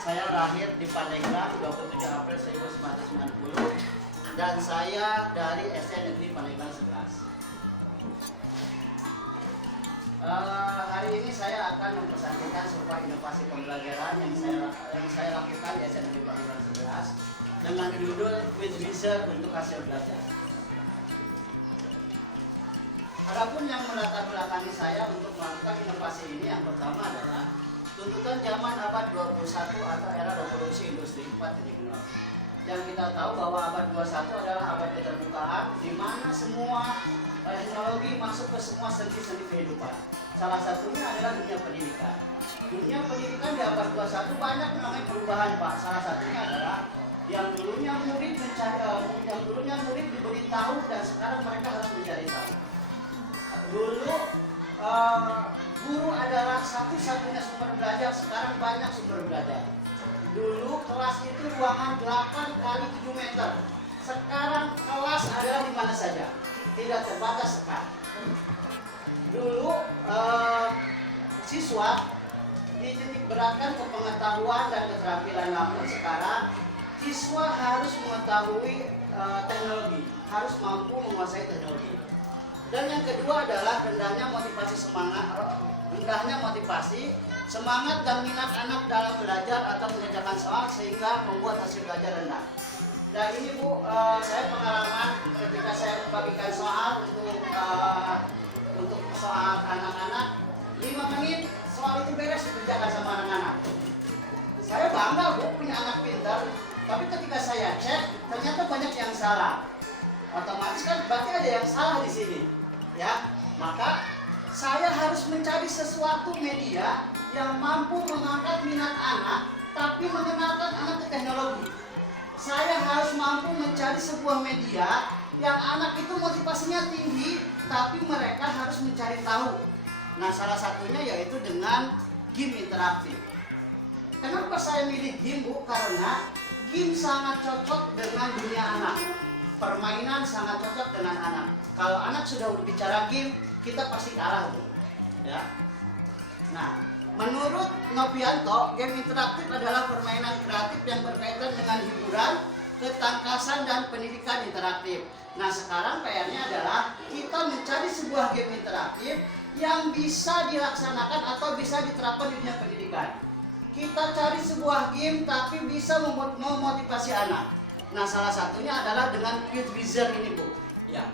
Saya lahir di Pandeglang 27 April 1990 dan saya dari SD Negeri Pandeglang 11. Hari ini saya akan mempresentasikan sebuah inovasi pembelajaran yang saya lakukan di SD Negeri Pandeglang 11 dengan judul Quiz Wizard untuk hasil belajar. Adapun yang melatar belakangi saya untuk melakukan inovasi ini, yang pertama adalah tuntutan zaman abad 21 atau era revolusi industri 4.0. Yang kita tahu bahwa abad 21 adalah abad keterbukaan di mana semua teknologi masuk ke semua sendi-sendi kehidupan. Salah satunya adalah dunia pendidikan. Dunia pendidikan di abad 21 banyak mengalami perubahan, Pak. Salah satunya adalah yang dulunya murid diberi tahu dan sekarang mereka harus mencari tahu. Dulu guru adalah satu-satunya sumber belajar, sekarang banyak sumber belajar. Dulu kelas itu ruangan 8 kali 7 meter. Sekarang kelas adalah di mana saja, tidak terbatas sekarang. Dulu siswa dititik beratkan ke pengetahuan dan keterampilan, namun sekarang siswa harus mengetahui teknologi, harus mampu menguasai teknologi. Dan yang kedua adalah rendahnya motivasi semangat dan minat anak dalam belajar atau mengerjakan soal sehingga membuat hasil belajar rendah. Dan ini Bu, saya pengalaman ketika saya membagikan soal untuk soal anak-anak, 5 menit soal itu beres dikerjakan sama anak-anak. Saya bangga Bu punya anak pintar, tapi ketika saya cek ternyata banyak yang salah. Otomatis kan berarti ada yang salah di sini. Ya, maka saya harus mencari sesuatu media yang mampu mengangkat minat anak tapi mengenalkan anak ke teknologi. Saya harus mampu mencari sebuah media yang anak itu motivasinya tinggi tapi mereka harus mencari tahu. Nah, salah satunya yaitu dengan game interaktif. Kenapa saya milih game, Bu? Karena game sangat cocok dengan dunia anak. Permainan sangat cocok dengan anak. Kalau anak sudah berbicara game, kita pasti kalah, Bu. Ya. Nah, menurut Novianto, game interaktif adalah permainan kreatif yang berkaitan dengan hiburan, ketangkasan, dan pendidikan interaktif. Nah, sekarang PR-nya adalah kita mencari sebuah game interaktif yang bisa dilaksanakan atau bisa diterapkan di dunia pendidikan. Kita cari sebuah game tapi bisa memotivasi anak. Nah, salah satunya adalah dengan Quiz Wizard ini, Bu. Ya.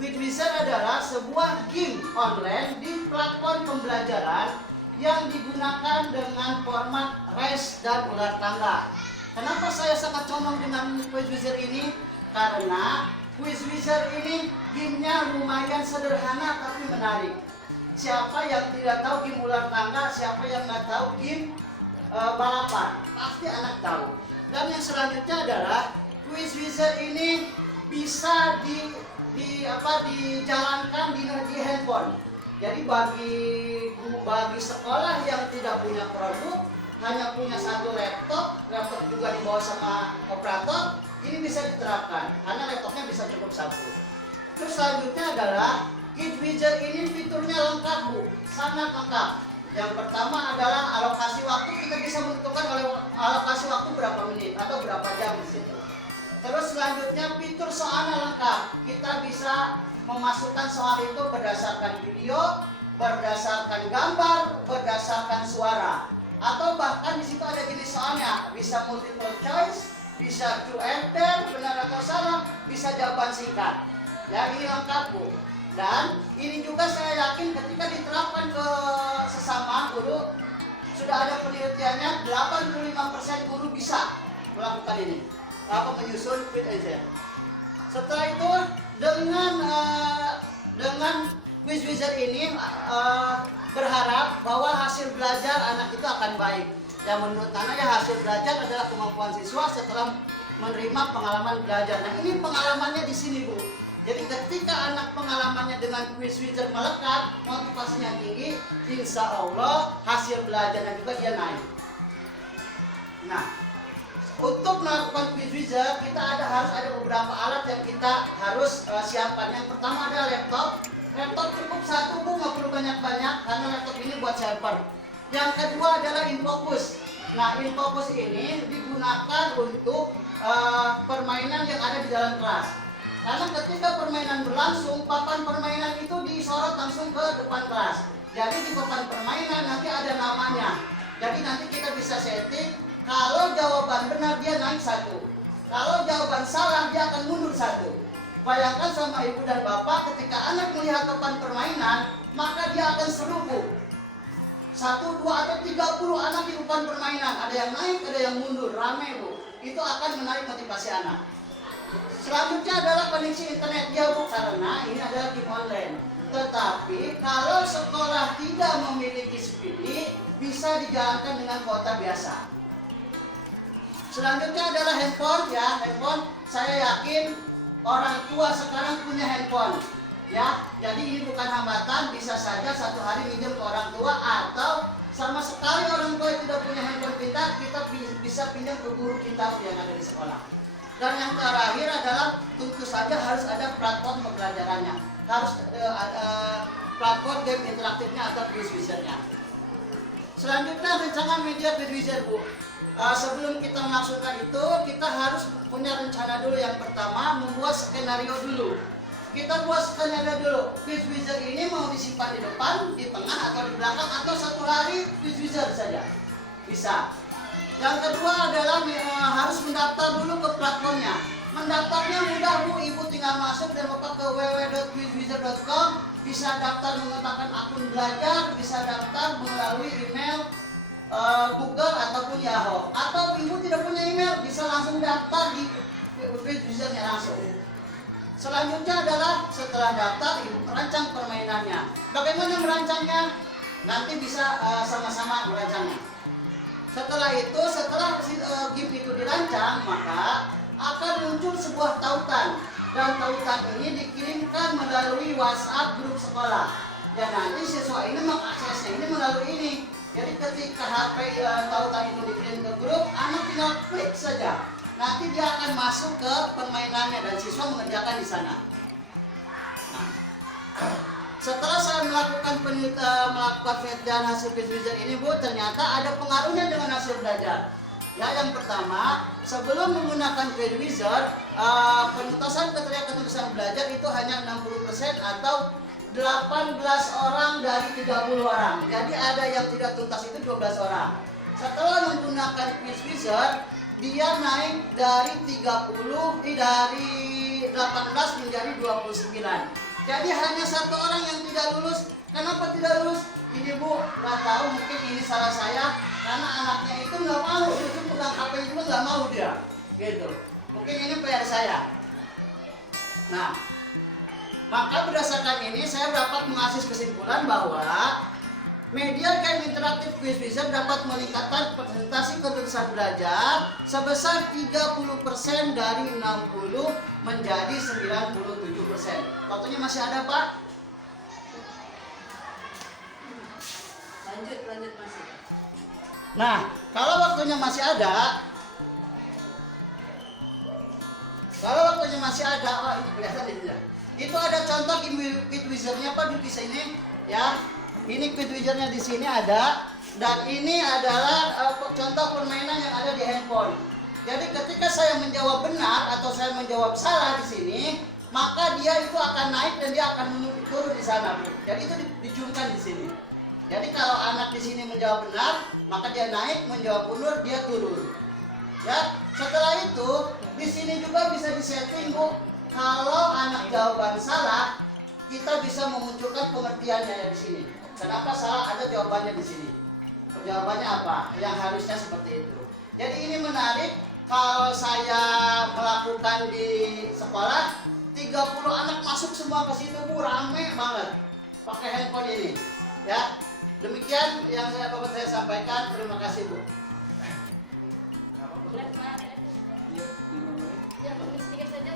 Quiz Wizard adalah sebuah game online di platform pembelajaran yang digunakan dengan format race dan ular tangga. Kenapa saya sangat condong dengan Quiz Wizard ini? Karena Quiz Wizard ini gamenya lumayan sederhana tapi menarik. Siapa yang tidak tahu game ular tangga, siapa yang nggak tahu game balapan, pasti anak tahu. Dan yang selanjutnya adalah Quiz Wizard ini bisa dijalankan di handphone. Jadi bagi sekolah yang tidak punya produk, hanya punya satu laptop juga dibawa sama operator, ini bisa diterapkan karena laptopnya bisa cukup satu. Terus selanjutnya adalah Quiz Wizard ini fiturnya lengkap, Bu, sangat lengkap. Yang pertama adalah alokasi waktu, kita bisa menentukan alokasi waktu berapa menit atau berapa jam di situ. Terus selanjutnya fitur soalnya lengkap. Kita bisa memasukkan soal itu berdasarkan video, berdasarkan gambar, berdasarkan suara. Atau bahkan di situ ada jenis soalnya, bisa multiple choice, bisa Q&A, benar atau salah, bisa jawaban singkat. Ya, ini lengkap, Bu. Dan ini juga saya yakin ketika diterapkan ke sesama guru, sudah ada penelitiannya 85% guru bisa melakukan ini. Menyusun Quiz Wizard. Setelah itu dengan Quiz Wizard ini berharap bahwa hasil belajar anak itu akan baik. Yang menurut Nana ya hasil belajar adalah kemampuan siswa setelah menerima pengalaman belajar. Nah, ini pengalamannya di sini, Bu. Jadi ketika anak pengalamannya dengan Quiz Wizard melekat, motivasinya tinggi, insya Allah hasil belajarnya juga dia naik. Nah, untuk melakukan Quiz Wizard kita harus ada beberapa alat yang kita harus siapkan. Yang pertama adalah laptop. Laptop cukup satu, Bu, nggak perlu banyak-banyak karena laptop ini buat server. Yang kedua adalah InFocus. Nah, infocus ini digunakan untuk permainan yang ada di dalam kelas. Karena ketika permainan berlangsung, papan permainan itu disorot langsung ke depan kelas. Jadi di papan permainan nanti ada namanya. Jadi nanti kita bisa setting, kalau jawaban benar dia naik 1. Kalau jawaban salah dia akan mundur 1. Bayangkan sama ibu dan bapak, ketika anak melihat papan permainan, maka dia akan seruput. 1, 2, atau 30 anak di papan permainan. Ada yang naik, ada yang mundur, ramai bu. Itu akan menarik motivasi anak. Selanjutnya adalah koneksi internet dia bu, karena ini adalah game online. Tetapi kalau sekolah tidak memiliki speedy, bisa dijalankan dengan kuota biasa. Selanjutnya adalah handphone ya, handphone. Saya yakin orang tua sekarang punya handphone ya. Jadi ini bukan hambatan, bisa saja satu hari minjem ke orang tua, atau sama sekali orang tua yang tidak punya handphone pintar, kita bisa pinjam ke guru kita yang ada di sekolah. Dan yang terakhir adalah tentu saja harus ada platform pembelajarannya, harus ada platform game interaktifnya atau Quizizzer-nya. Selanjutnya rancangan media Quizizzer bu. Sebelum kita melangsungkan itu, kita harus punya rencana dulu. Yang pertama, membuat skenario dulu. Kita buat skenario dulu. Quizizzer ini mau disimpan di depan, di tengah, atau di belakang, atau satu hari Quizizzer saja bisa. Yang kedua adalah harus mendaftar dulu ke platformnya. Mendaftarnya mudah bu, ibu tinggal masuk dan buka ke www.quizizzer.com, bisa daftar menggunakan akun belajar, bisa daftar melalui email Google ataupun Yahoo. Atau ibu tidak punya email, bisa langsung daftar di Quizizzer-nya langsung. Selanjutnya adalah setelah daftar, ibu merancang permainannya. Bagaimana merancangnya? Nanti bisa sama-sama merancangnya. Setelah itu, setelah game itu dirancang, maka akan muncul sebuah tautan. Dan tautan ini dikirimkan melalui WhatsApp grup sekolah. Dan nanti siswa ini mengaksesnya ini melalui ini. Jadi ketika HP tautan itu dikirim ke grup, anak tinggal klik saja. Nanti dia akan masuk ke permainannya dan siswa mengerjakan di sana. Nah, setelah saya melakukan penelitian hasil Quizizzer ini bu, ternyata ada pengaruhnya dengan hasil belajar. Ya, yang pertama, sebelum menggunakan Quizizzer, penuntasan keterangan belajar itu hanya 60% atau 18 orang dari 30 orang. Jadi ada yang tidak tuntas itu 12 orang. Setelah menggunakan Quizizzer, dia naik dari 18 menjadi 29. Jadi hanya satu orang yang tidak lulus. Kenapa tidak lulus? Ini bu, nggak tahu, mungkin ini salah saya, karena anaknya itu nggak mau, itu pegang HP juga nggak mau dia, gitu. Mungkin ini PR saya. Nah, maka berdasarkan ini saya dapat mengasih kesimpulan bahwa media game interaktif Quizizzer dapat meningkatkan presentasi kecerdasan belajar sebesar 30% dari 60 menjadi 97%. Waktunya masih ada Pak? Lanjut masih. Nah, kalau waktunya masih ada, oh ini kelihatan tidak? Itu ada contoh Quizizzer-nya Pak di sini, ya. Ini Quizizzer-nya di sini ada, dan ini adalah contoh permainan yang ada di handphone. Jadi ketika saya menjawab benar atau saya menjawab salah di sini, maka dia itu akan naik dan dia akan turun di sana, Bu. Jadi itu dijumkan di sini. Jadi kalau anak di sini menjawab benar, maka dia naik, menjawab mundur, dia turun. Ya, setelah itu di sini juga bisa disetting, Bu. Kalau anak jawaban salah, kita bisa memunculkan pengertiannya ya di sini. Kenapa salah? Ada jawabannya di sini. Jawabannya apa? Yang harusnya seperti itu. Jadi ini menarik. Kalau saya melakukan di sekolah, 30 anak masuk semua ke situ, Bu, rame banget pakai handphone ini. Ya, demikian yang dapat saya sampaikan. Terima kasih, Bu. Ya, mungkin sedikit saja.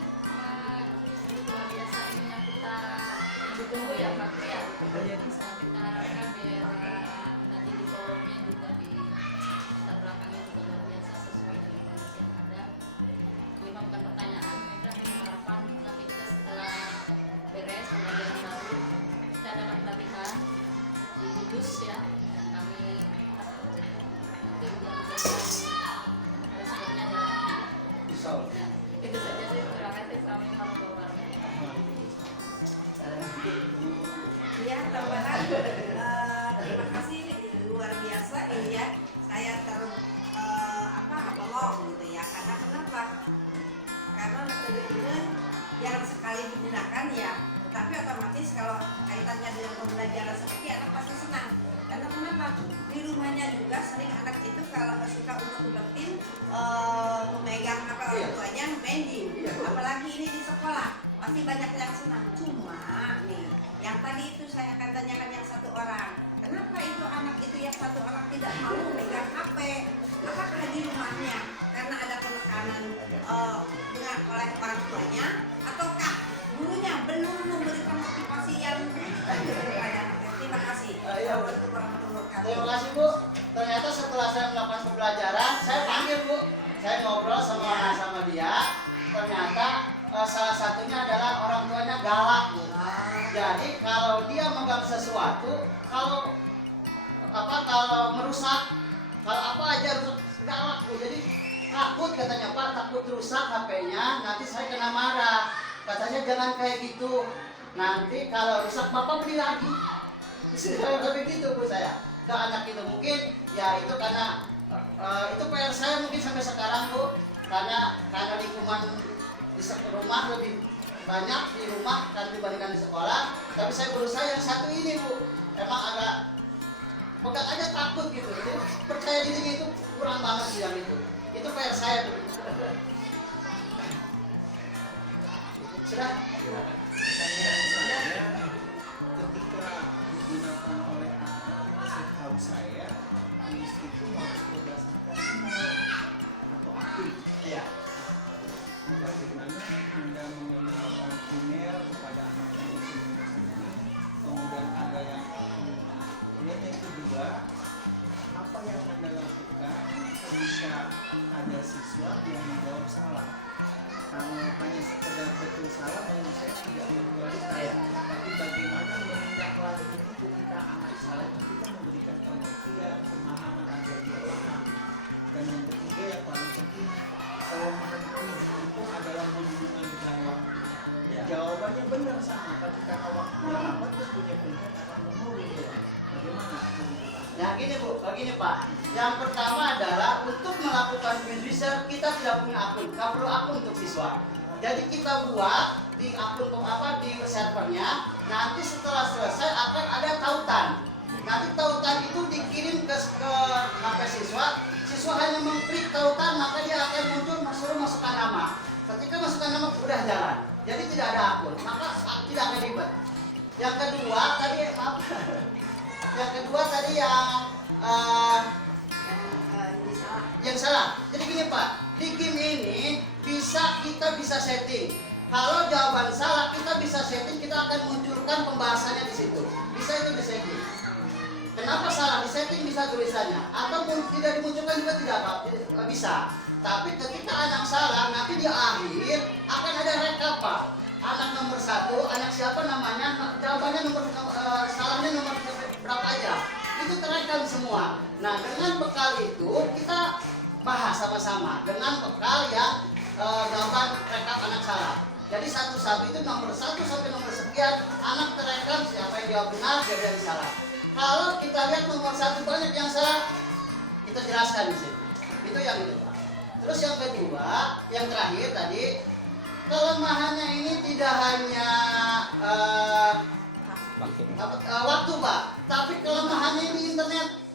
Ini luar biasa ini yang kita tunggu ya, Pak. Ya, bisa kita harapkan biar nanti di forumnya juga di latar belakangnya juga luar biasa sesuai dengan kondisi yang ada. Memang bukan pertanyaan, mereka mengharapkan nanti kita setelah beres pembelajaran baru kita dalam pelatihan di Kudus ya, dan kami nanti juga saya bengong gitu ya. Karena kenapa? Karena metode ini jarang sekali digunakan ya. Tetapi otomatis kalau kaitannya dengan pembelajaran seperti anak pasti senang. Karena kenapa? Di rumahnya juga sering anak itu kalau suka untuk ngebetin memegang apa orang tuanya main game. Apalagi ini di sekolah pasti banyak yang senang. Cuma nih, yang tadi itu saya akan tanyakan yang satu orang. Kenapa itu anak itu yang satu orang tidak mau memegang HP? Apakah di rumahnya karena ada penekanan dengan oleh orang tuanya, ataukah gurunya belum memberikan motivasi yang kepada anaknya? Terima kasih. Terima kasih Bu. Ternyata setelah saya melakukan pembelajaran, saya panggil Bu. Saya ngobrol sama dia. Ternyata salah satunya adalah orang tuanya galak Bu. Jadi kalau dia megang sesuatu, kalau merusak, kalau apa aja rusak, galak Bu. Jadi takut katanya, Pak, takut rusak HP-nya, nanti saya kena marah. Katanya jangan kayak gitu. Nanti kalau rusak Bapak beli lagi. Tapi gitu Bu saya ke anak itu. Mungkin ya itu karena itu PR saya mungkin sampai sekarang Bu, karena lingkungan di rumah lebih banyak di rumah kan dibandingkan di sekolah. Tapi saya berusaha yang satu ini Bu, emang agak pegang aja takut gitu. Jadi percaya dirinya itu kurang banget sih yang itu. Itu PR saya Bu. Sudah? Pertanyaan saya, ketika digunakan oleh anak, setahu saya list itu harus berdasarkan email atau aktif. Iya. Nah, bagaimana Anda mengenalkan email kepada anak yang usianya segini, kemudian ada yang aktif. Kemudian yang kedua, apa yang Anda lakukan ketika ada siswa yang menjawab salah? Kalau hanya sekedar betul salah menurut saya tidak berkualitas. Tapi bagaimana menindaklanjuti ketika anak salah itu kita memberikan pengertian, pemahaman agar dia paham. Dan yang ketiga yang paling penting, kelemahan kuis itu adalah hubungan dengan waktu. Jawabannya benar sama, tapi karena waktunya lambat dia punya peluang akan menurun. Bagaimana? Nah gini Bu, begini Pak. Yang pertama adalah untuk melakukan quiz research kita tidak punya akun, nggak perlu akun untuk siswa. Jadi kita buat di akun di servernya. Nanti setelah selesai akan ada tautan. Nanti tautan itu dikirim ke HP siswa. Siswa hanya mengklik tautan maka dia akan muncul suruh masukkan nama. Ketika masukkan nama sudah jalan. Jadi tidak ada akun, maka tidak akan ribet. Yang kedua tadi yang salah. Jadi gini Pak, di game ini kita bisa setting. Kalau jawaban salah kita bisa setting, kita akan munculkan pembahasannya di situ. Bisa itu di setting. Kenapa salah di setting bisa tulisannya, atau tidak dimunculkan juga tidak bisa. Tapi ketika anak salah nanti di akhir akan ada rekap Pak. Anak nomor 1, anak siapa namanya, jawabannya salahnya nomor berapa aja. Itu terekam semua. Nah dengan bekal itu kita bahas sama-sama dengan bekal yang jawaban rekap anak salah. Jadi satu-satu itu nomor 1 sampai nomor sekian anak terekam siapa yang jawab benar, siapa yang salah. Kalau kita lihat nomor 1 banyak yang salah, kita jelaskan di situ. Itu yang itu Pak. Terus yang kedua, yang terakhir tadi, kelemahannya ini tidak hanya waktu Pak, tapi kelemahannya di internet.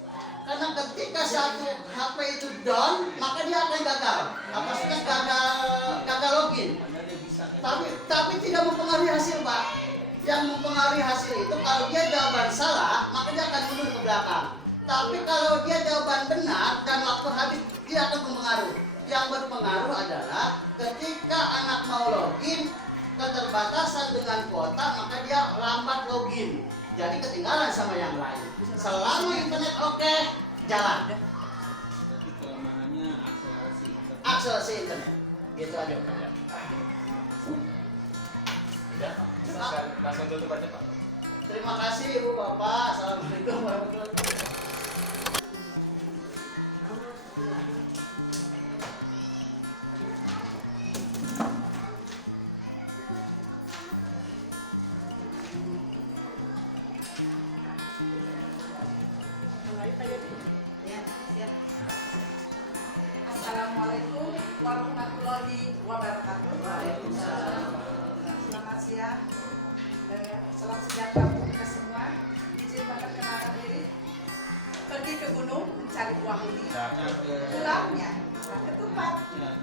Karena ketika satu HP itu down, maka dia akan gagal. Maksudnya gagal login. Tapi tidak mempengaruhi hasil Pak. Yang mempengaruhi hasil itu kalau dia jawaban salah, maka dia akan mundur ke belakang. Tapi kalau dia jawaban benar dan waktu habis, dia akan mempengaruhi. Yang berpengaruh adalah ketika anak mau login, keterbatasan dengan kuota, maka dia lambat login. Jadi ketinggalan sama yang lain. Selama internet oke, jalan. Tapi kelemahannya Akselerasi internet. Gitu aja Pak. Udah, langsung tutup aja Pak. Terima kasih Ibu Bapak. Assalamualaikum warahmatullahi wabarakatuh. Ya, siap. Budi. Cakep. Tulangnya, nah, ketupat.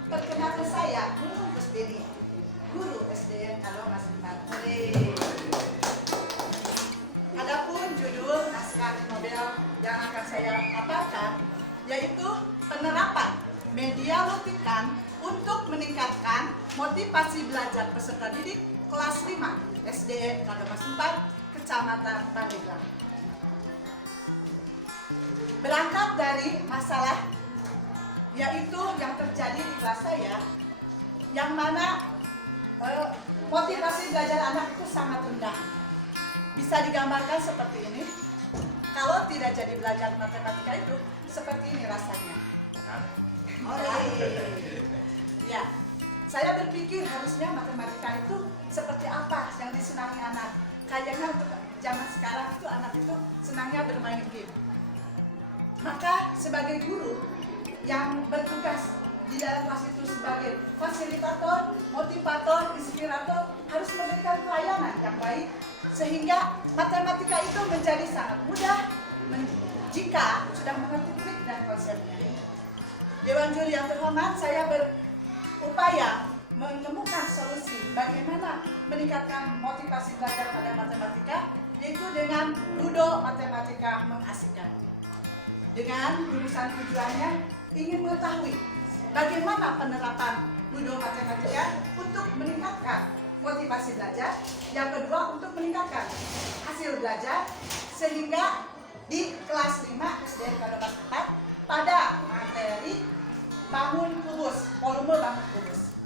Perkenalkan saya, Nunung Kusdeni, guru SDN Kalomas 4. Adapun judul naskah Nobel yang akan saya paparkan yaitu penerapan media lutikan untuk meningkatkan motivasi belajar peserta didik kelas 5 SDN Kalomas 4, Kecamatan Pandeglang. Berangkat dari masalah yaitu yang terjadi di kelas saya, yang mana motivasi belajar anak itu sangat rendah. Bisa digambarkan seperti ini. Kalau tidak jadi belajar matematika itu seperti ini rasanya. Ya, saya berpikir harusnya matematika itu seperti apa yang disenangi anak. Kayaknya untuk zaman sekarang itu anak itu senangnya bermain game. Maka sebagai guru yang bertugas di dalam kelas itu sebagai fasilitator, motivator, inspirator harus memberikan pelayanan yang baik sehingga matematika itu menjadi sangat mudah jika sudah mengerti trik dan konsepnya. Dewan juri yang terhormat, saya berupaya menemukan solusi bagaimana meningkatkan motivasi belajar pada matematika, yaitu dengan Ludo Matematika Mengasihkan. Dengan jurusan tujuannya ingin mengetahui bagaimana penerapan Ludo Matematika untuk meningkatkan motivasi belajar, yang kedua untuk meningkatkan hasil belajar, sehingga di kelas 5 SDN Kalomas 4 pada materi bangun kubus, volume bangun kubus.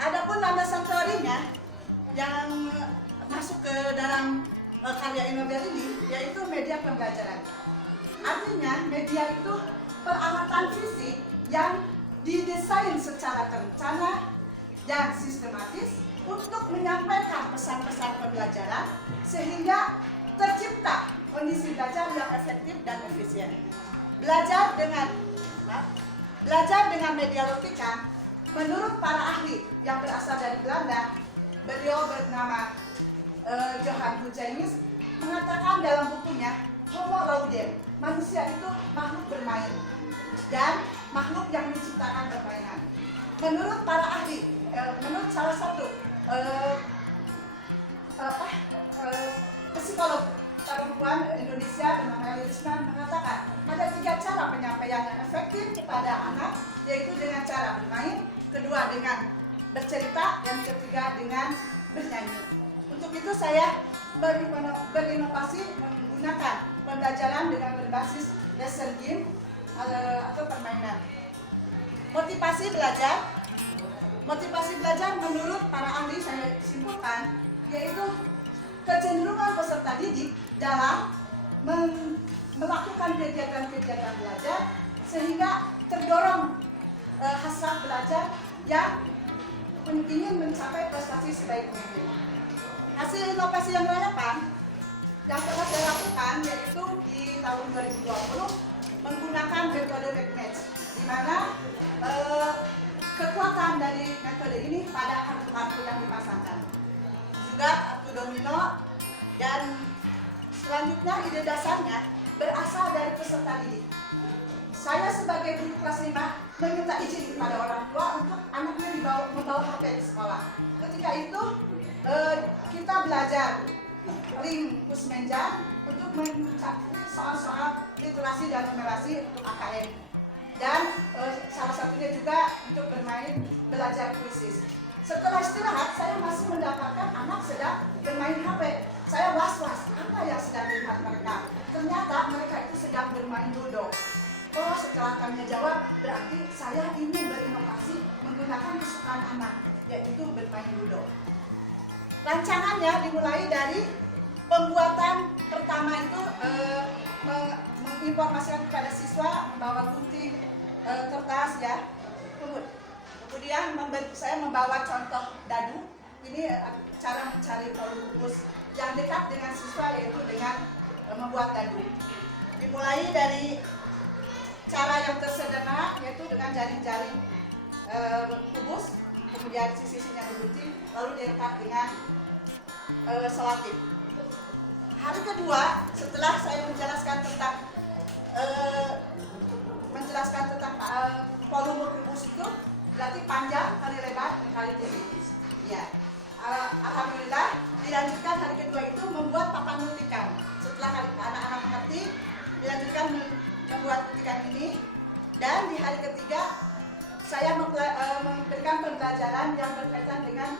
Adapun landasan teorinya yang masuk ke dalam karya Nobel ini yaitu media pembelajaran. Artinya media itu peralatan fisik yang didesain secara terencana dan sistematis untuk menyampaikan pesan-pesan pembelajaran sehingga tercipta kondisi belajar yang efektif dan efisien. Belajar dengan media lutikan, menurut para ahli yang berasal dari Belanda, beliau bernama Johan Huijens mengatakan dalam bukunya Homo Ludens, manusia itu makhluk bermain dan makhluk yang menciptakan permainan. Menurut para ahli, menurut salah satu psikolog perempuan Indonesia bernama Elisman mengatakan ada 3 cara penyampaian yang efektif kepada anak, yaitu dengan cara bermain, kedua dengan bercerita, dan ketiga dengan bernyanyi. Untuk itu saya berinovasi menggunakan pembelajaran dengan berbasis lesson game atau permainan. Motivasi belajar menurut para ahli saya simpulkan yaitu kecenderungan peserta didik dalam melakukan kegiatan-kegiatan belajar sehingga terdorong hasrat belajar yang ingin mencapai prestasi sebaik mungkin. Hasil inovasi yang relevan yang telah saya lakukan yaitu di tahun 2020 menggunakan metode backmatch, di mana kekuatan dari metode ini pada kartu-kartu yang dipasangkan, juga kartu domino, dan selanjutnya ide dasarnya berasal dari peserta didik. Saya sebagai guru kelas 5 meminta izin kepada orang tua untuk anaknya membawa HP di sekolah. Ketika itu kita belajar link Kusmenja untuk mencari soal-soal literasi dan numerasi untuk AKM, dan salah satunya juga untuk bermain belajar puisi. Setelah istirahat, saya masih mendapatkan anak sedang bermain HP. Saya was-was, apa yang sedang dilihat mereka? Ternyata mereka itu sedang bermain ludo. Oh, setelah kami jawab, berarti saya ingin berinovasi menggunakan kesukaan anak, yaitu bermain ludo. Rancangannya dimulai dari pembuatan pertama itu menginformasikan kepada siswa membawa gunting, kertas ya. Kemudian saya membawa contoh dadu. Ini cara mencari polus yang dekat dengan siswa, yaitu dengan membuat dadu. Dimulai dari cara yang tersederhana, yaitu dengan jaring-jaring kubus, kemudian sisi-sisinya digunting, lalu dilengkapi dengan selotip. Hari kedua, setelah saya menjelaskan tentang menjelaskan tentang volume kubus itu berarti panjang kali lebar kali tinggi. Ya, alhamdulillah dilanjutkan hari kedua itu membuat papan multikan. Setelah anak-anak mengerti, dilanjutkan membuat multikan ini, dan di hari ketiga saya memberikan pembelajaran yang berkaitan dengan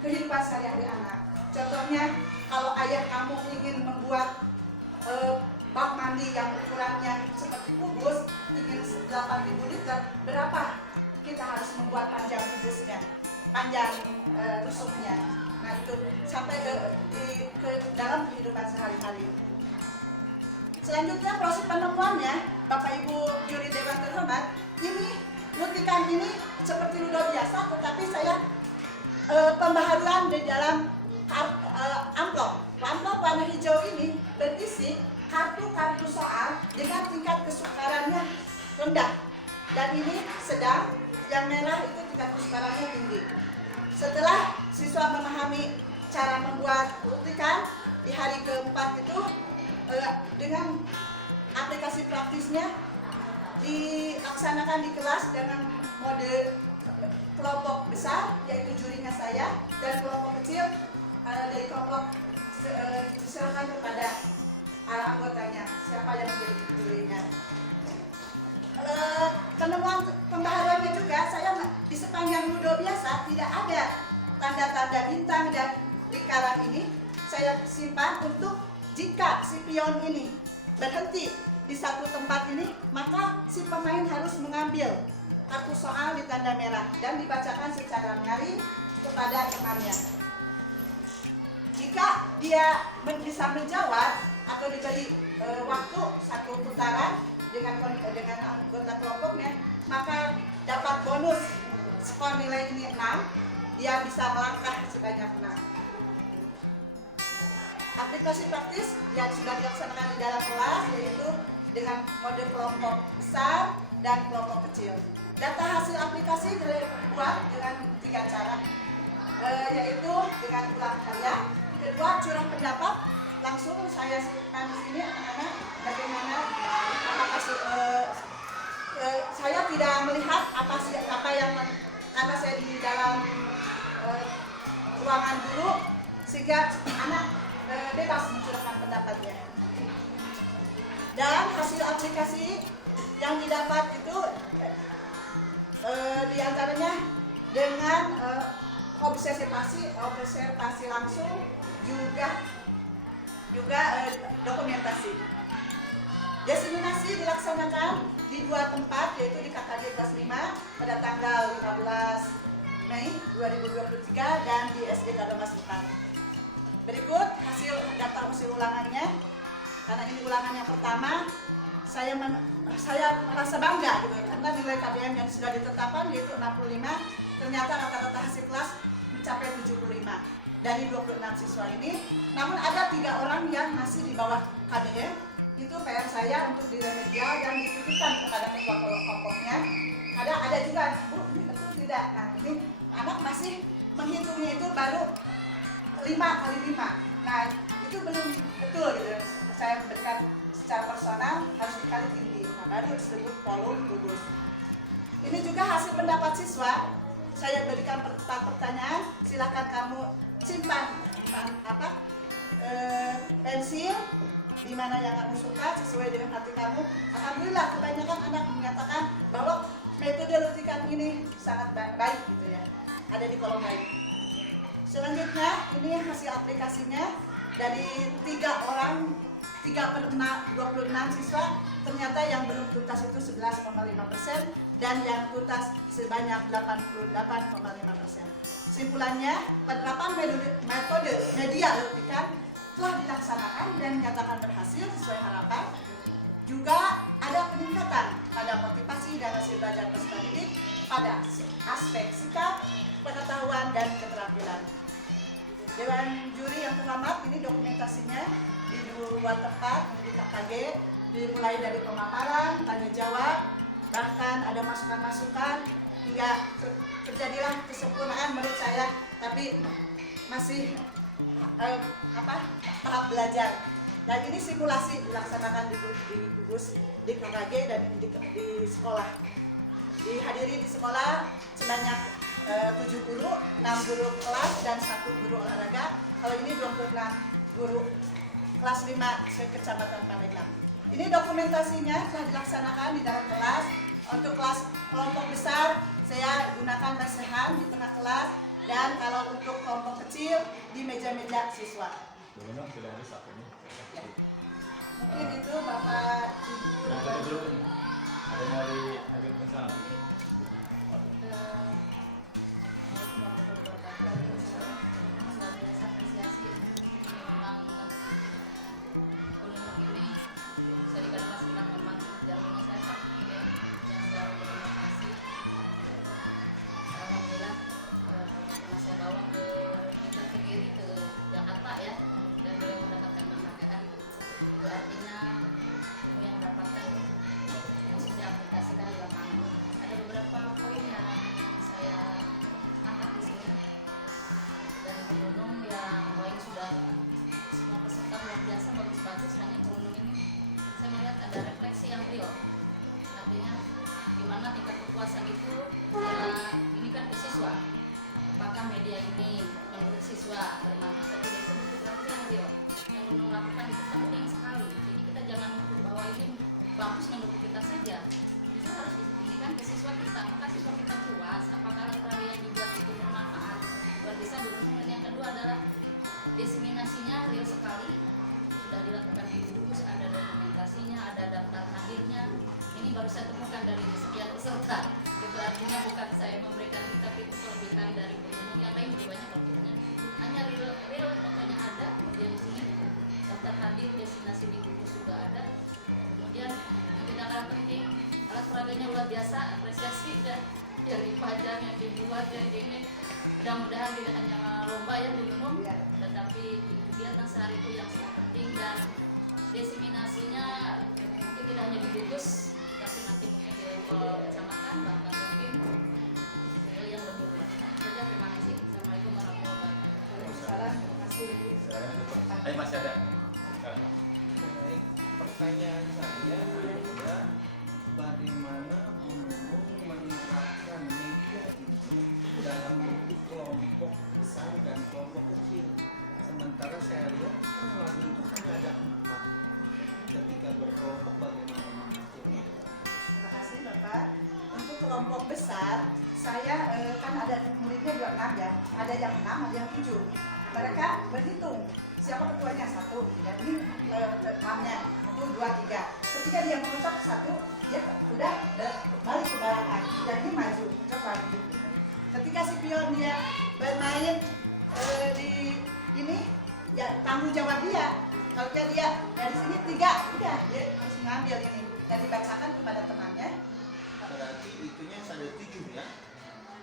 kehidupan sehari-hari anak. Contohnya, kalau ayah kamu ingin membuat bak mandi yang ukurannya seperti kubus, ingin 8.000 liter, berapa kita harus membuat panjang kubusnya, panjang rusuknya. Nah itu sampai ke dalam kehidupan sehari-hari. Selanjutnya proses penemuannya, Bapak Ibu juri dewan terhormat, ini multikan ini seperti ludo biasa, tetapi saya pembaharuan di dalam amplop. Amplop warna hijau ini berisi kartu-kartu soal dengan tingkat kesukarannya rendah, dan ini sedang, yang merah itu tingkat kesukarannya tinggi. Setelah siswa memahami cara membuat multikan, di hari keempat itu dengan aplikasi praktisnya dilaksanakan di kelas dengan mode kelompok besar, yaitu jurinya saya, dan kelompok kecil dari kelompok diserahkan kepada anggotanya, siapa yang menjadi jurinya. Penemuan pembaharuannya juga, saya di sepanjang ludo biasa tidak ada tanda-tanda bintang dan lingkaran ini. Saya simpan untuk jika si pion ini berhenti di satu tempat ini, maka si pemain harus mengambil kartu soal di tanda merah dan dibacakan secara nyaring kepada temannya. Jika dia bisa menjawab atau diberi waktu satu putaran dengan anggota kelompoknya, maka dapat bonus skor nilai ini 6, dia bisa melangkah sebanyak 6. Aplikasi praktis yang sudah dilaksanakan di dalam kelas, yaitu dengan mode kelompok besar dan kelompok kecil. Data hasil aplikasi dibuat dengan 3 cara, yaitu dengan ulang karya. Kedua, curah pendapat, langsung saya sebutkan di sini anak-anak bagaimana saya tidak melihat apa yang karena saya di dalam ruangan guru, sehingga anak bebas mencurahkan pendapatnya. Dan hasil aplikasi yang didapat itu diantaranya dengan observasi langsung, juga dokumentasi. Diseminasi dilaksanakan di 2 tempat, yaitu di KKG kelas 5 pada tanggal 15 Mei 2023 dan di SD Kadamas Utara. Berikut data hasil ulangannya. Karena ini ulangan yang pertama, saya merasa bangga gitu, karena nilai KBM yang sudah ditetapkan yaitu 65, ternyata rata-rata hasil kelas mencapai 75 dari 26 siswa ini. Namun ada 3 orang yang masih di bawah KBM. Itu PR saya untuk diremedial dan dititipkan kepada ketua kelompoknya. Ada juga, Bu, ini betul tidak? Nah, ini anak masih menghitungnya itu baru 5 kali 5. Nah, itu belum betul gitu. Saya berikan secara personal harus dikali tinggi. Nah, baru disebut volume kubus. Ini juga hasil pendapat siswa. Saya berikan pertanyaan, silakan kamu simpan pensil di mana yang kamu suka sesuai dengan hati kamu. Alhamdulillah kebanyakan anak menyatakan bahwa metode lutikan ini sangat baik gitu ya. Ada di kolom baik. Selanjutnya ini hasil aplikasinya dari 26 siswa, ternyata yang belum tuntas itu 11,5% dan yang tuntas sebanyak 88,5%. Kesimpulannya, penerapan metode media lutikan telah dilaksanakan dan dinyatakan berhasil sesuai harapan. Juga ada peningkatan pada motivasi dan hasil belajar peserta didik pada aspek sikap, pengetahuan, dan keterampilan. Dewan juri yang terhormat, ini dokumentasinya di 2 tempat, di KKG, dimulai dari pemaparan, tanya jawab, bahkan ada masukan-masukan hingga terjadilah kesempurnaan menurut saya, tapi masih tahap belajar. Dan ini simulasi dilaksanakan di gugus, di KKG dan di sekolah. Dihadiri di sekolah sebanyak 7 guru, 6 guru kelas dan 1 guru olahraga. Kalau ini 26 guru kelas 5 Kecamatan Pandeglang. Ini dokumentasinya telah dilaksanakan di dalam kelas. Untuk kelas kelompok besar saya gunakan lesehan di tengah kelas, dan kalau untuk kelompok kecil di meja-meja siswa. Gimana sudah ada satunya? Ya. Mungkin itu Bapak Ibu. Yang satu dulu nih. Ada yang mau diajak ke sana? Luar biasa apresiasi. Ini memang Gunung ini bisa dikatakan sangat memang jalurnya saya kaki ya, yang selalu berinovasi. Alhamdulillah pernah saya bawa ke kita Kediri, ke Jakarta ya, dan beliau mendapatkan penghargaan. Itu artinya ilmu yang dapatkan langsung diaplikasikan di lapangan. Ada beberapa poin yang saya angkat di sini. Dan Gunung yang poin sudah semua peserta luar biasa, bagus-bagus. Hanya Gunung ini saya melihat ada refleksi yang real. Artinya gimana tingkat kepuasan itu ya, ini kan ke siswa. Apakah media ini menurut siswa bermanfaat atau tidak, itu berarti yang real. Yang Gunung lakukan itu penting sekali. Jadi kita jangan mengukur bahwa ini bagus menurut kita saja. Itu harus ini kan ke siswa kita. Apakah siswa kita puas? Apakah alat yang dibuat itu bermanfaat? Luar biasa Gunung. Dan yang kedua adalah diseminasinya real sekali. Sudah dilakukan di gugus, ada dokumentasinya, ada daftar hadirnya. Ini baru saya temukan dari sekian peserta. Itu artinya bukan saya memberikan ini, tapi itu kelebihan dari Gunung. Yang lain juga banyak kelebihannya. Hanya real fotonya ada. Kemudian di sini daftar hadir, destinasi di gugus juga ada. Kemudian yang tidak kalah penting, alat peraganya luar biasa. Apresiasi dari pajang yang dibuat dan ini. Mudah-mudahan tidak hanya lomba yang diminum, tetapi kegiatan sehari itu yang sangat penting, dan diseminasinya mungkin tidak hanya di gugus, tapi nanti mungkin di level kecamatan, bahkan mungkin yang lebih luas. Saja, terima kasih. Assalamualaikum warahmatullahi wabarakatuh. Waalaikumsalam. Terima kasih. Silakan tutup. Masih ada. Silakan. Baik, pertanyaan saya adalah bagaimana Bu Nunung menerapkan media ini dalam bentuk kelompok besar dan kelompok kecil. Sementara saya lihat kan lagu itu hanya ada 4. Ketika berkelompok bagaimana mengaturnya? Terima kasih Bapak. Untuk kelompok besar, saya kan ada muridnya juga 6 ya. Ada yang 6, ada yang 7. Mereka berhitung siapa ketuanya, 1, dan ini temannya 1, 2, 3. Ketika dia mengucap 1, dia sudah balik ke belakang, dan ini maju, ucap lagi. Ketika si pion dia bermain di ini, ya tanggung jawab dia. Kalau dia dari sini 3, udah dia harus mengambil ini dan dibacakan kepada temannya. Berarti itunya ada 7 ya?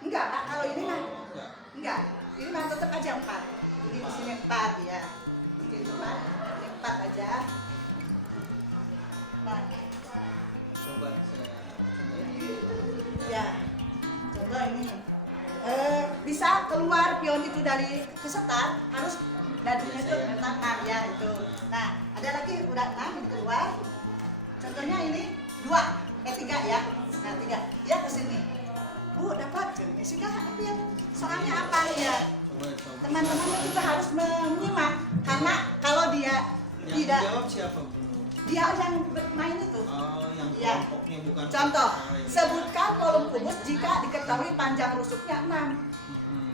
Enggak, Pak, kalau ini mah Oh, enggak. enggak. Ini mah tetap aja 4. Ini di sini 4 ya. Itu Pak, ini 4 aja. Nah, Coba saya coba ini. ya. Coba ini. Bisa keluar pion itu dari kesetar, harus dadunya itu tangan ya itu. Nah, ada lagi udah 6 ini keluar. Contohnya ini 3 ya. Nah, 3. Dia ke sini. Bu, dapat. Sudah pion. Soalnya apa ya? Coba. Teman-teman juga harus menyimak, karena kalau dia Yang tidak, dijawab siapa Bu Nunung? dia yang bermain itu. Oh, yang Ya. kelompoknya bukan Contoh, kelompok lain. sebutkan kolom kubus jika diketahui panjang rusuknya 6.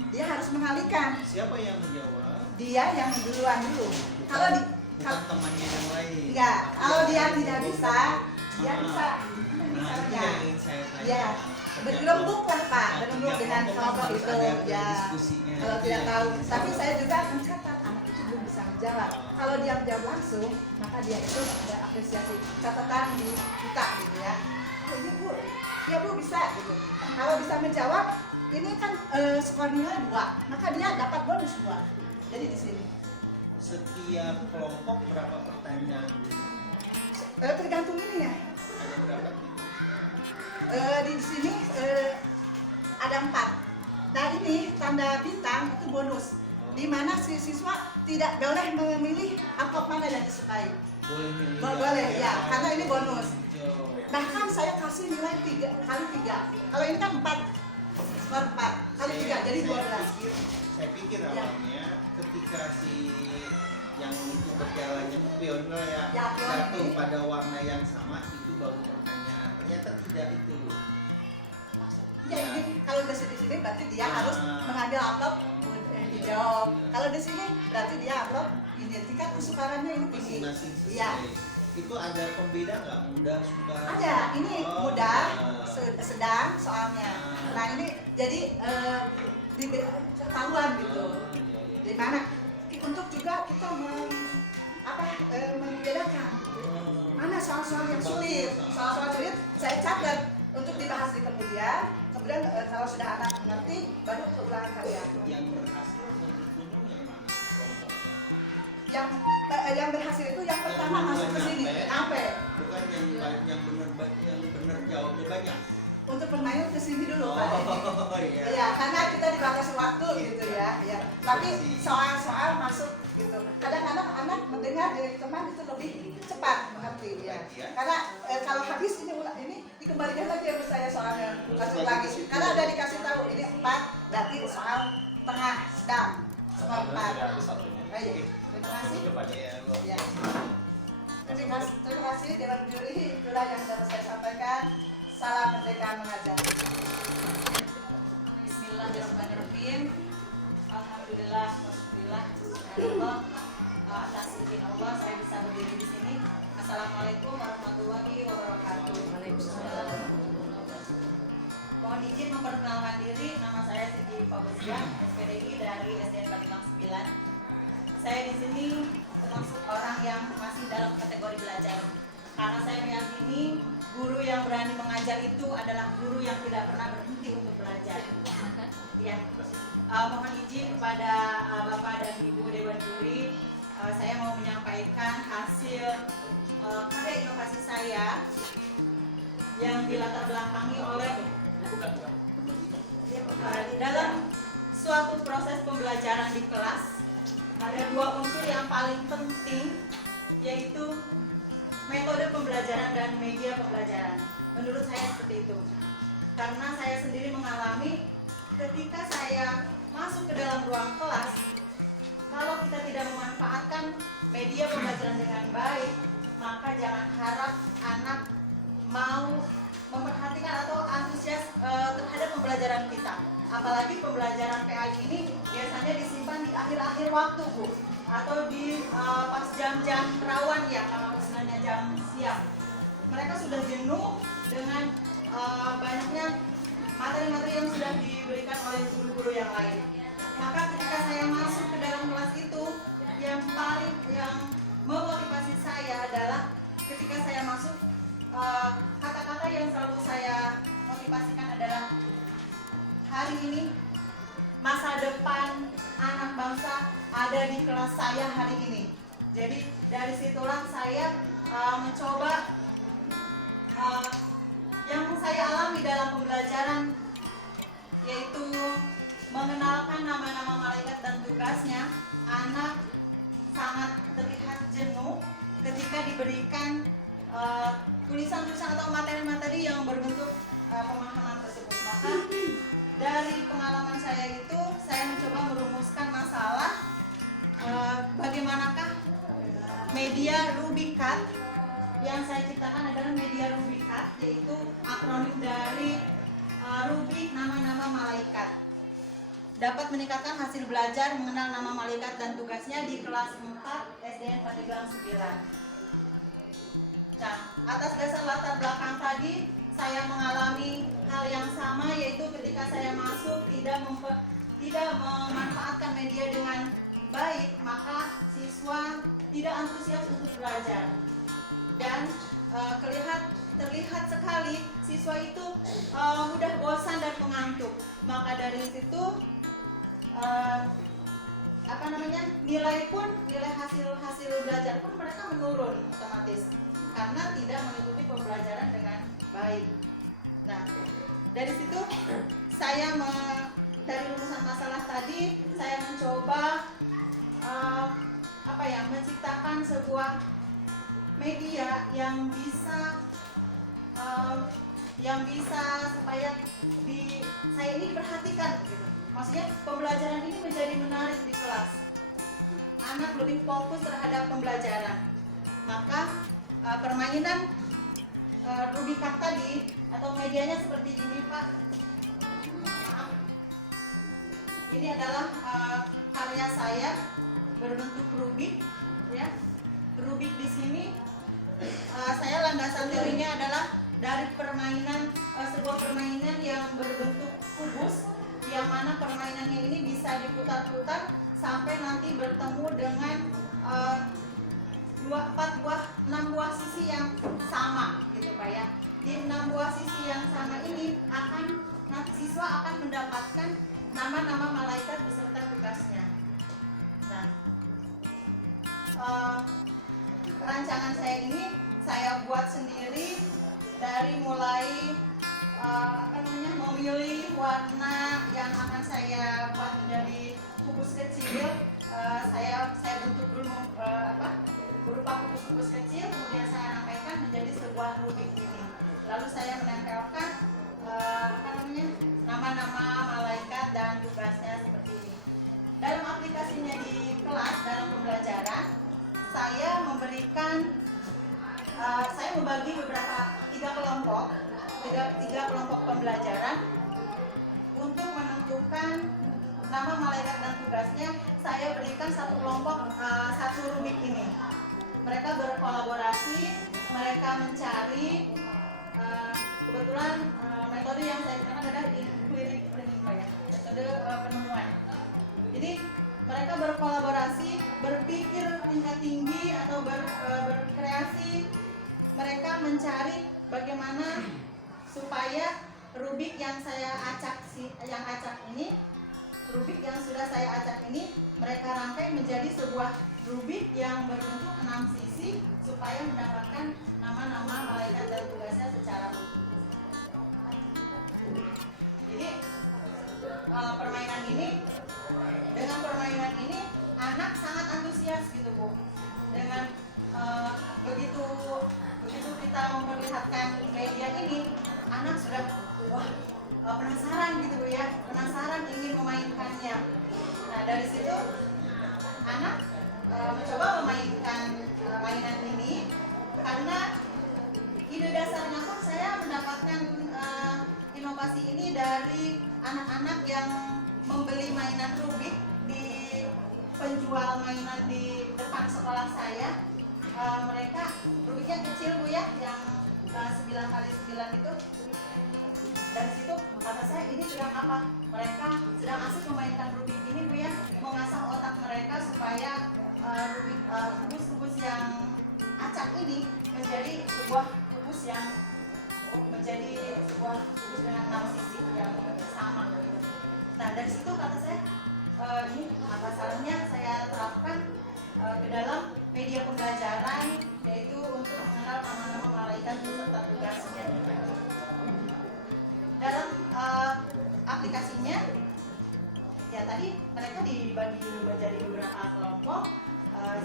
Dia harus mengalihkan. Siapa yang menjawab? Dia yang duluan dulu. Bukan, Kalau di bukan temannya yang lain. enggak, kalau dia tidak bisa, dia bisa. Nah, itu Misalnya, yang ingin saya tanya. ya, bergelembung lah Pak, bergelembung dengan kelompok harus itu. ada Ya, diskusinya. kalau Itu tidak yang tahu. ingin saya Tapi tahu. saya juga mencatat anak itu belum bisa menjawab. Kalau dia menjawab langsung, maka dia itu ada apresiasi catatan di kita gitu ya. Oh iya Bu, ya Bu bisa gitu. Kalau bisa menjawab, ini kan skornya 2, maka dia dapat bonus 2. Jadi di sini. Setiap kelompok berapa pertanyaan? Tergantung ini ya. Ada berapa? Di sini ada 4. Nah ini tanda bintang itu bonus. di mana si siswa tidak boleh memilih amplop mana yang disukai. Boleh milih. Boleh, yang ya, merah, karena ini bonus. hijau. Bahkan saya kasih nilai 3x3. Kalau ini kan 4 skor 4 kali 3 jadi 12. Saya pikir Ya. awalnya ketika si yang itu berjalannya pionnya ya, Ya, pion jatuh ini. pada warna yang sama itu baru pertanyaan. Ternyata tidak itu. Ya, ini kalau di sini berarti dia harus Ah. mengambil amplop hijau. Iya. Kalau di sini berarti dia amplop ini tingkat kesukarannya ini tinggi. Masing-masing sesuai. Iya. Itu ada pembeda nggak, mudah, suka? Ada, ini Oh, mudah, ada. sedang soalnya. Ah. Nah ini jadi ketahuan gitu. Oh, iya, iya. Di mana untuk juga kita membedakan mana soal-soal yang sulit. Soal-soal sulit saya catat untuk dibahas di kemudian kalau sudah anak mengerti baru untuk ulangan kalian. Yang berhasil menunjuk yang mana kelompoknya? Yang berhasil itu yang pertama Yang masuk ke sini nyampe. sampai Bukan yang benar jawabnya banyak. untuk bermain ke sini dulu Pak. Oh iya. Ya, karena kita dibatasi waktu gitu ya. Ya. Tapi soal-soal masuk gitu. Kadang-kadang anak mendengar dari teman itu lebih cepat mengerti ya. Karena kalau habis ini dikembalikan lagi ya saya soalnya masuk lagi. Karena udah dikasih tahu ini 4 berarti soal tengah sedang soal 4. Sudah habis satunya. Baik. Terima kasih. Tutup aja. Ya. Terima kasih Dewan Juri, itulah yang dapat saya sampaikan. Salam Merdeka Mengajar. Bismillahirrahmanirrahim. Alhamdulillah, alhamdulillah. Allah, atas izin Allah saya bisa berdiri di sini. Assalamualaikum warahmatullahi wabarakatuh. Waalaikumsalam. Mohon izin memperkenalkan diri. Nama saya Siti Fauzia, SPDI dari SDN Batilang 9. Saya di sini termasuk orang yang masih dalam kategori belajar. Karena saya meyakini guru yang berani mengajar itu adalah guru yang tidak pernah berhenti untuk belajar. Ya. Mohon izin kepada Bapak dan Ibu Dewan Juri, saya mau menyampaikan hasil karya inovasi saya yang dilatar belakangi oleh dalam suatu proses pembelajaran di kelas ada 2 unsur yang paling penting, yaitu metode pembelajaran dan media pembelajaran. Menurut saya seperti itu. Karena saya sendiri mengalami ketika saya masuk ke dalam ruang kelas, kalau kita tidak memanfaatkan media pembelajaran dengan baik, maka jangan harap anak mau memperhatikan atau antusias terhadap pembelajaran kita. Apalagi pembelajaran PAI ini biasanya disimpan di akhir-akhir waktu, Bu, atau di pas jam-jam rawan ya, kalau misalnya jam siang. Mereka sudah jenuh dengan banyaknya materi-materi yang sudah diberikan oleh guru-guru yang lain. Maka ketika saya masuk ke dalam kelas itu, yang memotivasi saya adalah ketika saya masuk, kata-kata yang selalu saya motivasikan adalah hari ini masa depan anak bangsa ada di kelas saya hari ini. Jadi dari situlah saya mencoba yang saya alami dalam pembelajaran, yaitu mengenalkan nama-nama malaikat dan tugasnya. Anak sangat terlihat jenuh ketika diberikan tulisan-tulisan atau materi-materi yang berbentuk pemahaman tersebut. Maka dari pengalaman saya itu, saya mencoba merumuskan masalah bagaimanakah media Rubikat yang saya ciptakan adalah media Rubikat, yaitu akronim dari Rubik nama-nama malaikat. Dapat meningkatkan hasil belajar mengenal nama malaikat dan tugasnya di kelas 4 SDN Pandeglang 9. Nah, atas dasar latar belakang tadi, saya mengalami hal yang sama, yaitu ketika saya masuk tidak memanfaatkan media dengan baik, maka siswa tidak antusias untuk belajar. Dan terlihat sekali siswa itu mudah bosan dan mengantuk. Maka dari situ nilai hasil belajar pun mereka menurun otomatis karena tidak mengikuti pembelajaran dengan baik. Nah, dari situ saya dari rumusan masalah tadi saya mencoba menciptakan sebuah media yang bisa supaya saya ini diperhatikan gitu. Maksudnya pembelajaran ini menjadi menarik di kelas. Anak lebih fokus terhadap pembelajaran. Maka permainan Rubik tadi atau medianya seperti ini, Pak. Ini adalah karya saya berbentuk Rubik, ya. Rubik di sini saya landasan teorinya adalah dari permainan sebuah permainan yang berbentuk kubus, yang mana permainannya ini bisa diputar-putar sampai nanti bertemu dengan 6 buah sisi yang sama, gitu Pak ya. Di 6 buah sisi yang sama ini nanti siswa akan mendapatkan nama-nama malaikat beserta tugasnya. Nah, rancangan saya ini saya buat sendiri dari mulai memilih warna yang akan saya buat menjadi kubus kecil. Saya bentuk dulu berupa kubus-kubus kecil, kemudian saya rampaikan menjadi sebuah Rubik ini. Lalu saya menempelkan nama-nama malaikat dan tugasnya seperti ini. Dalam aplikasinya di kelas, dalam pembelajaran, saya membagi tiga kelompok pembelajaran untuk menentukan nama malaikat dan tugasnya. Saya berikan satu kelompok satu Rubik ini. Mereka berkolaborasi, mereka mencari. Kebetulan metode yang saya gunakan adalah inquiry learning, Pak ya, metode penemuan. Jadi mereka berkolaborasi, berpikir tingkat tinggi atau berkreasi. Mereka mencari bagaimana supaya Rubik yang Rubik yang sudah saya acak ini, mereka rangkai menjadi sebuah Rubik yang berbentuk 6 sisi supaya mendapatkan nama-nama malaikat dan tugasnya secara utuh. Jadi dengan permainan ini anak sangat antusias gitu Bu. Dengan begitu kita memperlihatkan media ini, anak sudah penasaran gitu Bu ya, penasaran ingin memainkannya. Nah dari situ anak mencoba memainkan mainan ini karena ide dasarnya pun saya mendapatkan inovasi ini dari anak-anak yang membeli mainan Rubik di penjual mainan di depan sekolah saya. Mereka Rubiknya kecil Bu ya, yang 9x9 itu. Dari situ kata saya, ini sedang apa? Mereka sedang asik memainkan Rubik ini Bu ya, mengasah otak mereka supaya kubus-kubus yang acak ini menjadi sebuah kubus dengan 6 sisi yang sama. Nah dari situ kata saya, ini sarannya saya terapkan ke dalam media pembelajaran, yaitu untuk mengenal nama-nama malaikat beserta tugasnya. Dalam aplikasinya, ya tadi mereka dibagi menjadi beberapa kelompok,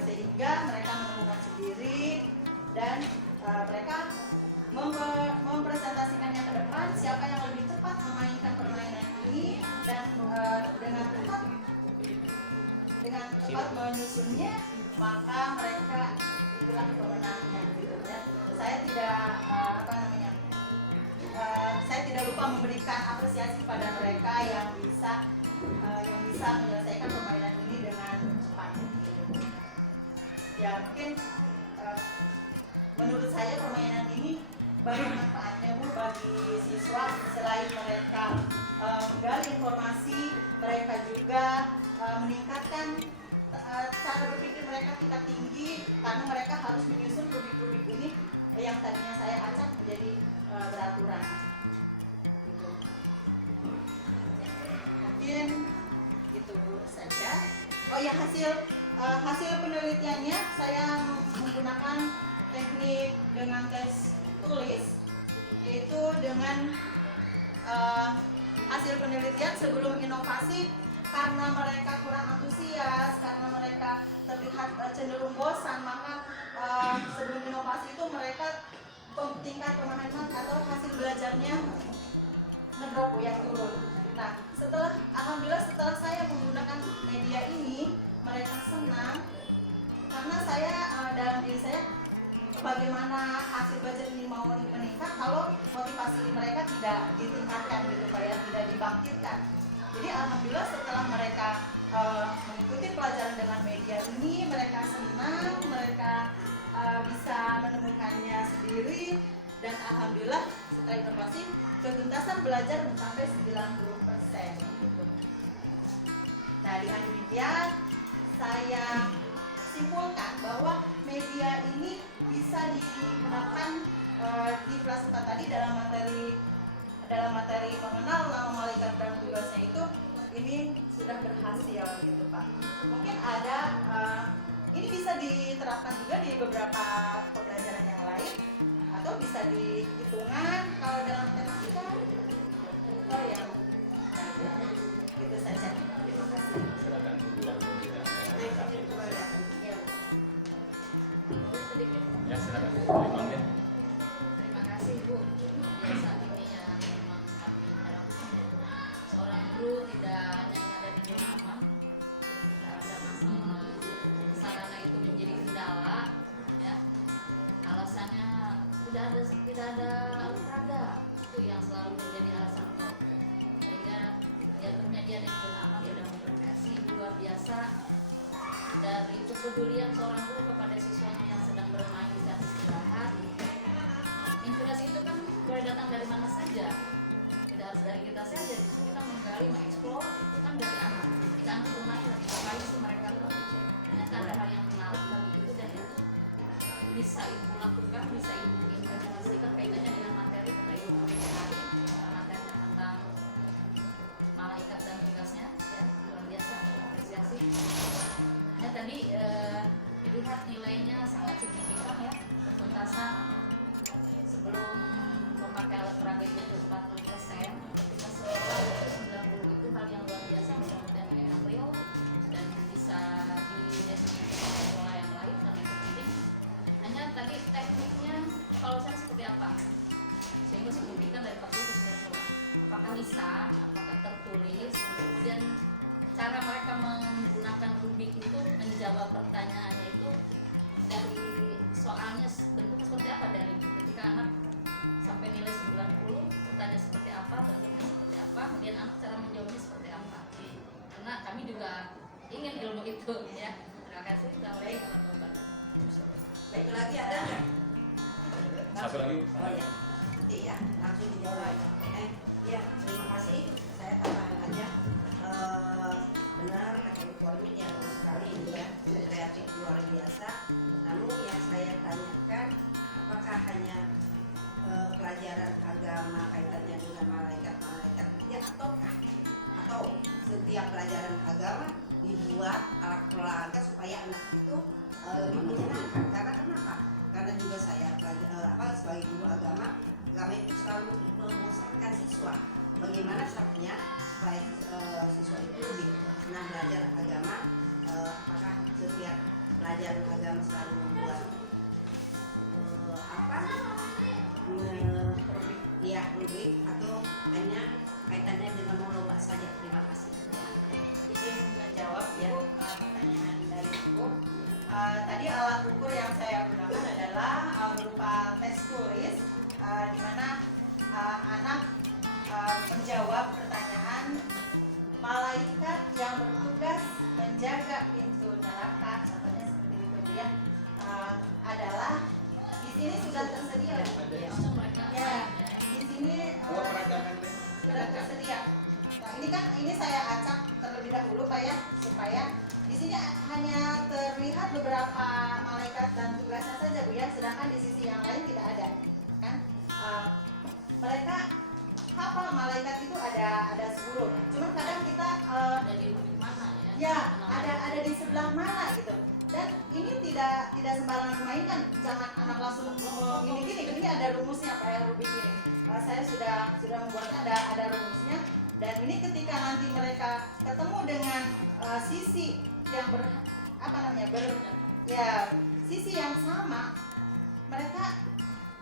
sehingga mereka menemukan sendiri dan mereka mempresentasikannya ke depan siapa yang lebih cepat memainkan permainan ini dan dengan tepat menyusunnya, maka mereka itulah pemenangnya gitu ya. Saya tidak lupa memberikan apresiasi pada mereka yang bisa menyelesaikan permainan ini dengan cepat. Ya mungkin menurut saya permainan ini banyak manfaatnya Bu bagi siswa. Selain mereka menggali informasi, mereka juga meningkatkan cara berpikir mereka tingkat tinggi, karena mereka harus menyusun Rubik-Rubik ini yang tadinya saya acak menjadi beraturan. Gitu. Mungkin itu saja. Oh ya, hasil penelitiannya saya menggunakan teknik dengan tes tulis, yaitu dengan hasil penelitian sebelum inovasi, karena mereka kurang antusias, karena mereka terlihat cenderung bosan, maka sebelum inovasi itu mereka tingkat pemahaman atau hasil belajarnya ngedrop ya, turun. Nah, alhamdulillah setelah saya menggunakan media ini, mereka senang karena saya dalam diri saya bagaimana hasil belajar ini mau meningkat kalau motivasi mereka tidak ditingkatkan gitu Pak ya, tidak dibangkitkan. Jadi alhamdulillah setelah mereka mengikuti pelajaran dengan media ini, mereka senang, mereka bisa menemukannya sendiri, dan alhamdulillah setelah inovasi ketuntasan belajar mencapai 90% gitu. Nah, dengan demikian saya simpulkan bahwa media ini bisa digunakan di kelas 4 tadi dalam materi mengenal nama malaikat dan tugasnya itu, ini sudah berhasil gitu Pak. Mungkin ada ini bisa diterapkan juga di beberapa pembelajaran yang lain, atau bisa di hitungan kalau dalam matematika. Oh ya, itu saja. Terima kasih. Silakan Bu yang tidak Sedikit. ya silakan 5 menit. Terima kasih Bu. Biasa ini yang memang kami harapkan ya. Seorang guru tidak hanya ada di zona aman, ketika ada masalah sarana itu menjadi kendala, ya. Alasannya tidak ada alat itu yang selalu menjadi alasan Bu. Sehingga jatuhnya dia ada di zona aman, sudah memprestasi luar biasa dari kepedulian seorang guru kepada siswanya yang sedang bermain di saat istirahat. Inspirasi itu kan boleh datang dari mana saja, tidak harus dari kita saja. Justru kita menggali, mengeksplor itu kan dari anak. Jika anak bermain lagi ngapain sih mereka tuh, ternyata ada hal yang menarik bagi itu, dan itu bisa ibu lakukan, bisa ibu implementasikan kaitannya dengan materi pada ibu hari, materinya tentang malaikat dan tugasnya, ya luar biasa, apresiasi. Ya tadi dilihat nilainya sangat signifikan ya, ketuntasan sebelum memakai alat peraga itu 40%, ketika sekolah itu 90 itu hal yang luar biasa, mudah-mudahan ini April dan bisa didesainkan ke sekolah yang lain dan itu penting. Hanya tadi tekniknya kalau saya seperti apa, sehingga signifikan dari 40 ke 90. Apakah lisan, apakah tertulis, kemudian cara mereka menggunakan rubik itu menjawab pertanyaannya itu dari soalnya bentuknya seperti apa, dari ketika anak sampai nilai 90 pertanyaan seperti apa, bentuknya seperti apa, kemudian anak cara menjawabnya seperti apa, karena kami juga ingin ilmu itu ya. Terima kasih. Assalamualaikum warahmatullahi wabarakatuh. Baik, lagi ada nggak? Satu lagi. Oh ya, iya, langsung dijawab. Ya, terima kasih. Saya tambahan aja. Benar kata Ibu Kormin yang bagus sekali ini ya, kreatif luar biasa. Namun yang saya tanyakan, apakah hanya pelajaran agama kaitannya dengan malaikat-malaikat ya, atau setiap pelajaran agama dibuat alat peraga supaya anak itu lebih menyenangkan? Karena kenapa? Karena juga saya sebagai guru agama itu selalu membosankan siswa. Bagaimana caranya supaya siswa itu lebih senang belajar agama? Apakah setiap pelajaran agama selalu membuat rubrik atau hanya kaitannya dengan lomba saja? Terima kasih. Izin menjawab ya pertanyaan dari Ibu. Tadi alat ukur yang saya gunakan adalah berupa tes tulis, di mana anak menjawab pertanyaan malaikat yang bertugas menjaga pintu neraka, contohnya seperti itu ya, adalah di sini sudah tersedia ya, di sini sudah tersedia. Nah, ini saya acak terlebih dahulu Pak ya, supaya di sini hanya terlihat beberapa malaikat dan tugasnya saja Bu ya, sedangkan di sisi yang lain tidak ada kan. Mereka hafal malaikat itu ada 10. Cuman kadang kita Dari rubik mana ya? ya ada di sebelah mana gitu. Dan ini tidak sembarangan mainkan. Jangan anak langsung gini ada rumusnya Pak ya, rubik ini. Saya sudah membuatnya, ada rumusnya. Dan ini ketika nanti mereka ketemu dengan sisi yang sisi yang sama, mereka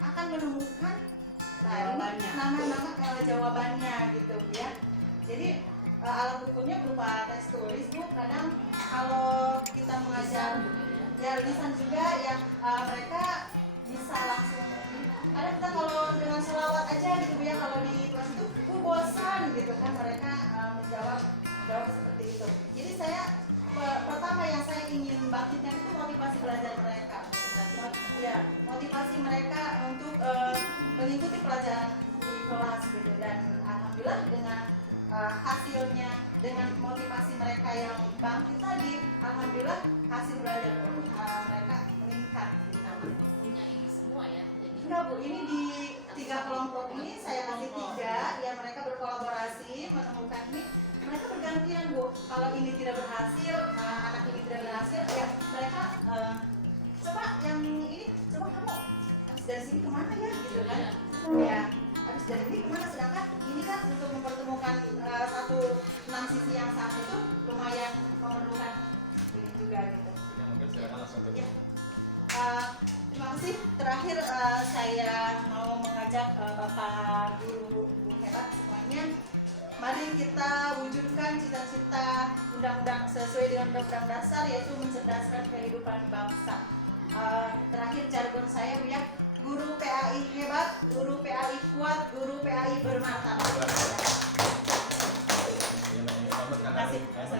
akan menemukan Jawabannya. nama-nama jawabannya gitu ya. Jadi alat ukurnya berupa teks tulis Bu. Kadang kalau kita mengajar ya lisan juga yang mereka bisa langsung. Kadang kita kalau dengan selawat aja gitu Bu ya, kalau di kelas itu Bu bosan gitu kan, mereka menjawab seperti itu. Jadi saya pertama yang saya ingin bangkitkan itu motivasi belajar mereka. Ya, motivasi mereka untuk mengikuti pelajaran di kelas gitu. Dan alhamdulillah dengan hasilnya, dengan motivasi mereka yang bangkit tadi, alhamdulillah hasil belajar pun mereka meningkat gitu. punya ini semua ya. Jadi Enggak Bu, ini di 3 kelompok ini saya kasih 3, ya mereka berkolaborasi menemukan ini. Mereka bergantian Bu, kalau ini tidak berhasil, anak ini tidak berhasil, ya mereka coba yang ini, coba kamu habis dari sini kemana ya gitu kan. Ya, habis dari ini kemana, sedangkan ini kan untuk mempertemukan 6 sisi yang sama itu lumayan memerlukan ini juga gitu. Ya, mungkin silakan langsung tutup. Ya. Terima kasih. Terakhir saya mau mengajak Bapak Guru hebat semuanya. Mari kita wujudkan cita-cita undang-undang sesuai dengan undang-undang dasar, yaitu mencerdaskan kehidupan bangsa. Terakhir jargon saya Bu ya, guru PAI hebat, guru PAI kuat, guru PAI bermartabat. Ya, Mbak, ini selamat karena Terima kasih.